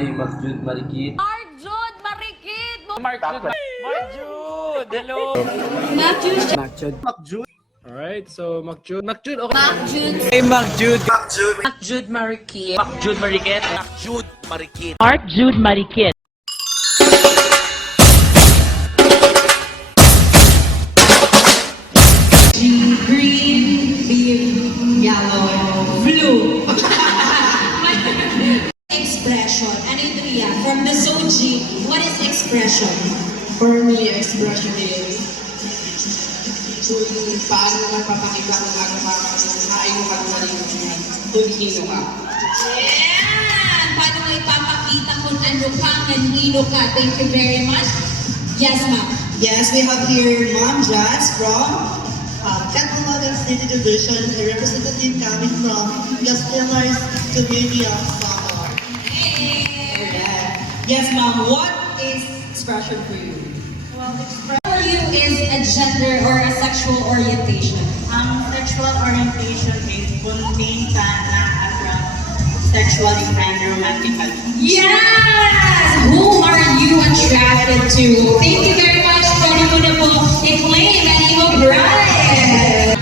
Hi, Marjud Marikit. Marjud Marikit! Marjud! Hello! Marjud! Alright, so Macjud. Macjud, okay. Marjud! Hey, Macjud. Marjud Marikit! Macjud Mariket. Macjud Mariket. Marjud Marikit. Green, yellow, blue. Expression. Anitria, from the Soji, what is expression? For me, expression is kung paano nagpapakita ng kain mo kung hino ka. Yan! Paano mo ipapakita kung ano ka, nanino ka? Thank you very much. Yes, ma'am. Yes, we have here Mom Jazz from Catalogan City Division, a representative coming from customers community of Samar. Hey! Yes, Mom, what is expression for you? Well, expression for you is a gender or a sexual orientation. Ang sexual orientation is contain ka na attract sexually and romantically. Yes! Who are you attracted to? Thank you very much. Pwede mo na po i-claim and i-bride.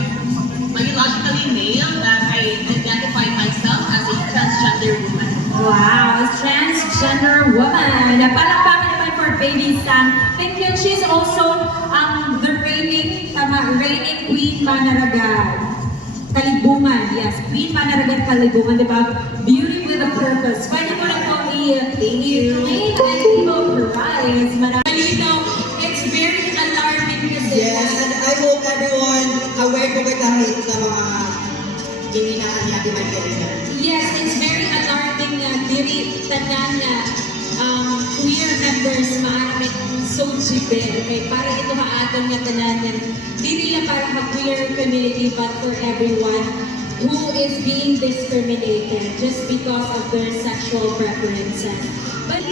Biologically male that I identify myself as a transgender woman. Wow, transgender woman. Palakpakan naman for baby Sam. Thank you. She's also the reigning Queen Manaragan. Kalibungan, yes. Queen Manaragan Kalibungan, di ba? Beauty with a purpose. Pwede mo na po i-claim and i-prize. Malinaw, it's very alarming kasi. Yes, and I hope everyone aware ko kayo dahil sa mga gininaan niya di Margarita. Yes, it's very alarming na diri tanan na queer members maaaring so jibe. Okay, para ito maaton nga tanan nga dili lang para sa queer community but for everyone who is being discriminated just because of their sexual preferences. But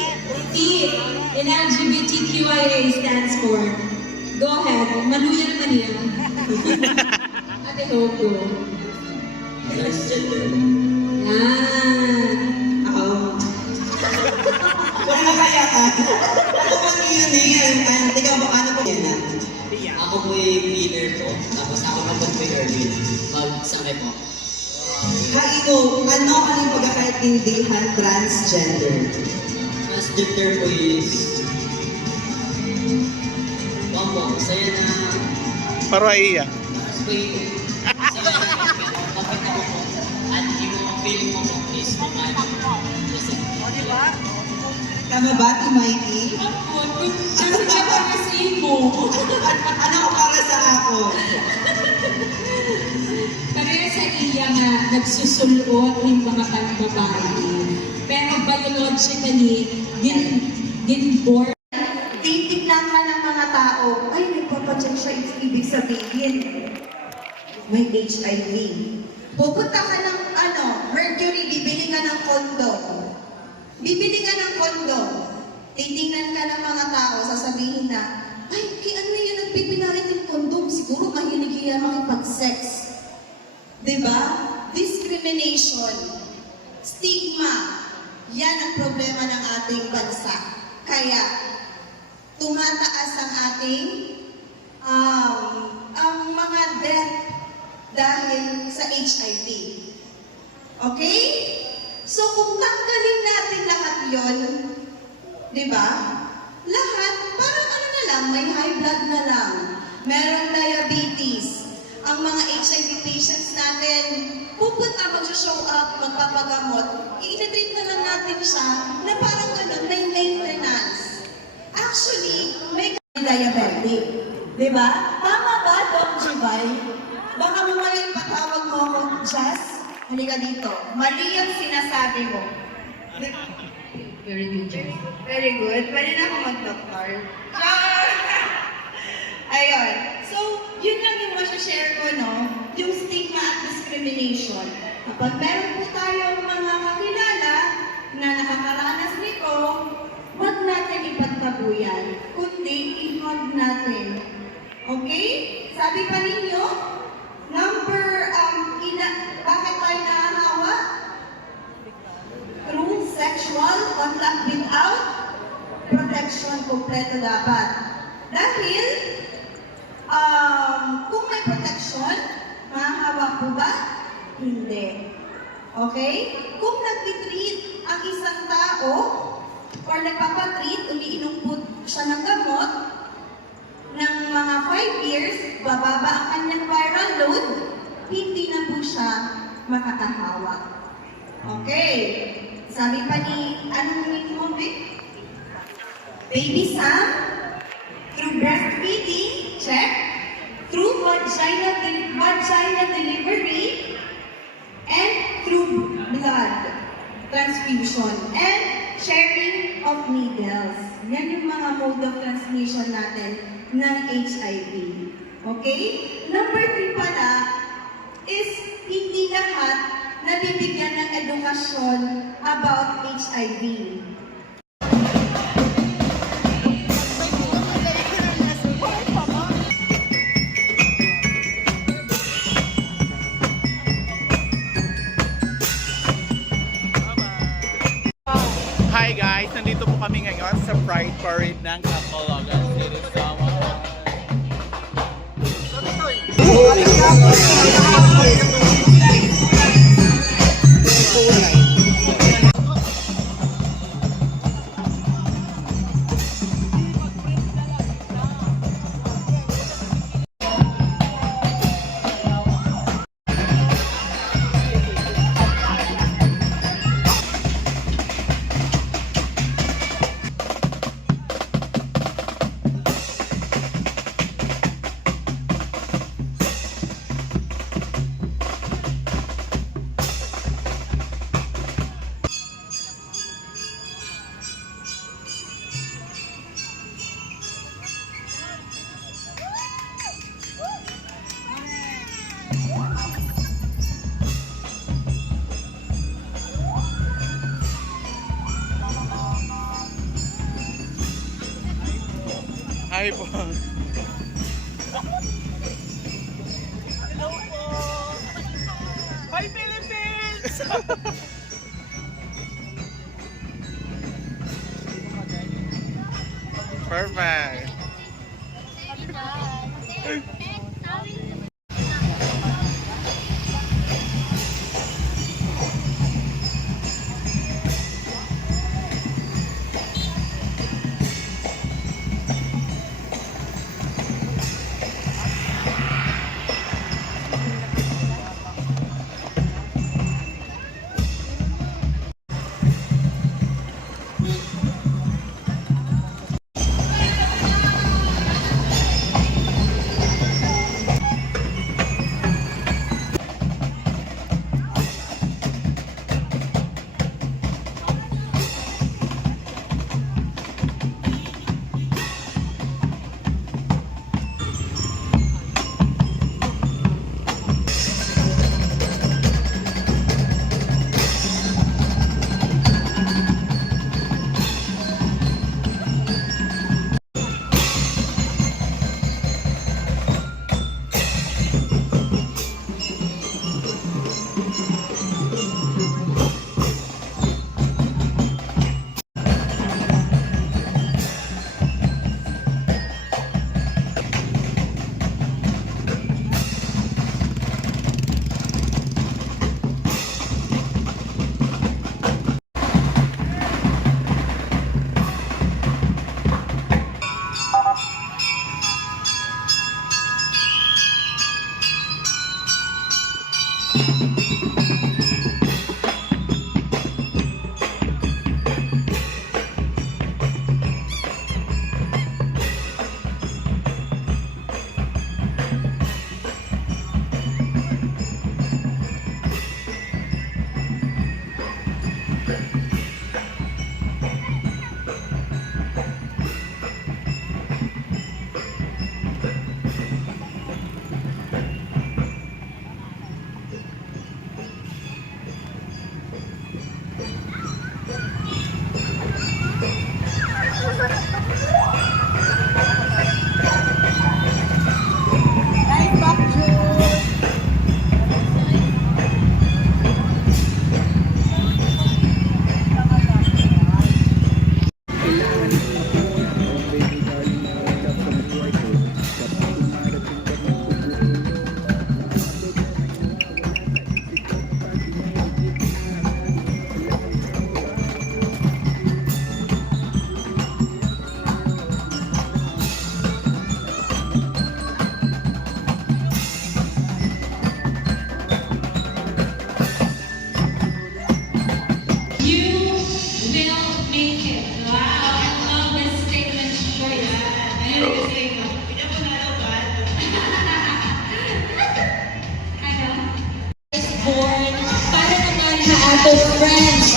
T in LGBTQIA stands for, go ahead, maluya naman yan. Ate Hogo. Transgender. Yan. Wala na kaya ka? Ako po yun eh. Teka mo, ano po yan ah? Ako po yung leader ko, tapos ako naman po yung Erwin. Magsakay po. Haino, ano yung pagkakaintindihan transgender? Transgender po is... Mambo, masaya na... Parwaiya. Mas po yung... Masaya na kapag ako po. At yung feeling mo po is mga... Tama ba, Ti Mikey? Kasi siya para sa imo. Ano para sa ako? Pareha sa iya nga nagsusulot ng mga babae. Pero biologically, din-born. Titignan ka ng mga tao, ay, nagpapacheck siya, ibig sabihin, may HIV. Pupunta ka ng, Mercury, bibili ka ng condom. Bibili ka ng condom. Titingnan ka ng mga tao, sasabihin na, ay, ano yan, nagpipinalit ng condom, siguro mahilig yan makipag-sex. Diba? Discrimination, stigma, yan ang problema ng ating bansa. Kaya, tumataas ang ating ang mga death dahil sa HIV. Okay? So, kung tanggalin natin lahat yon, di ba? Lahat, parang ano na lang, may high blood na lang, merong diabetes, ang mga HIV patients natin, pupunta, mag-show up, magpapagamot, i-treat na lang natin siya na parang ganun, may maintenance. Actually, may diabetic. Di ba? Tama ba, Doc Jubay? Baka mamaya ipatawag mo ako, Jazz? Halika dito. Mali ang sinasabi mo. Very good, Jazz. Very good. Pwede na ako mag-doctor. Ayun. So, yun lang yung masashare ko, no? Yung stigma at discrimination. Kapag meron po tayong mga kakilala na nakakaranas nito, huwag natin ipagtabuyan, kundi i-hug natin. Okay? Sabi pa ninyo, bakit tayo nahahawa? Through sexual contact protection kompleto dapat. Dahil, kung may protection, mahahawa po ba? Hindi. Okay? Kung nag-treat ang isang tao, or nagpapatreat, umiinom po siya ng gamot, ng mga 5 years, bababa ang kanyang viral load, hindi na po siya makakahawa. Okay. Sabi pa ni, anong name mo, Vic? Baby Sam, through breastfeeding, check. Through vagina delivery, and through blood transfusion, and sharing of needles. Yan yung mga mode of transmission natin ng HIV. Okay? Number 3 pala is hindi lahat nabibigyan ng edukasyon about HIV. Hi guys, nandito po kami ngayon sa Pride Parade ng Capologan City, Samar. Hi po. Hello po. Hi Philippines. Perfect.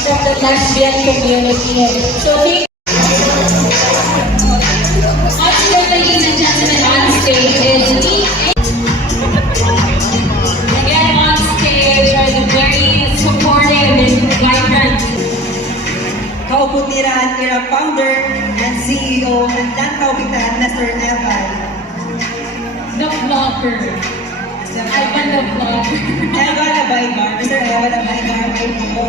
from the lesbian community. So thank Once again, ladies and gentlemen, on stage is me. Again, on stage are the very supportive and vibrant. Kaupo Tira at Tira founder and CEO ng Dan Kaupitan, Mr. Evan. The vlogger. Ivan the vlogger. Evan Abaybar, Mr. Evan Abaybar, ay po.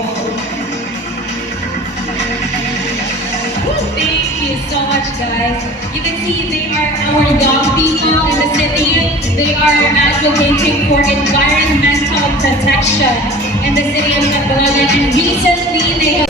Thank you so much, guys. You can see they are our young people in the city. They are advocating for environmental protection in the city of Catalonia. And recently, they have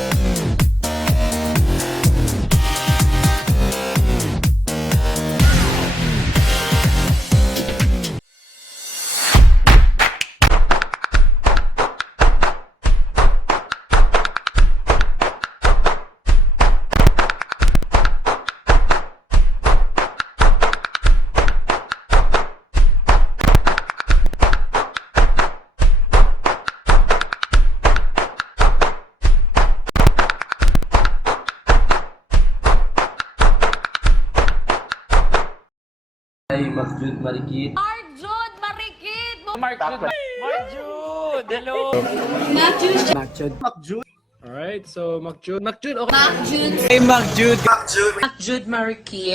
Ay, Mag-Jude Marikit. Mark Jude! Hello! Alright, so Macjude, okay. Hey, Mark Jude! Mark Jude Marikit.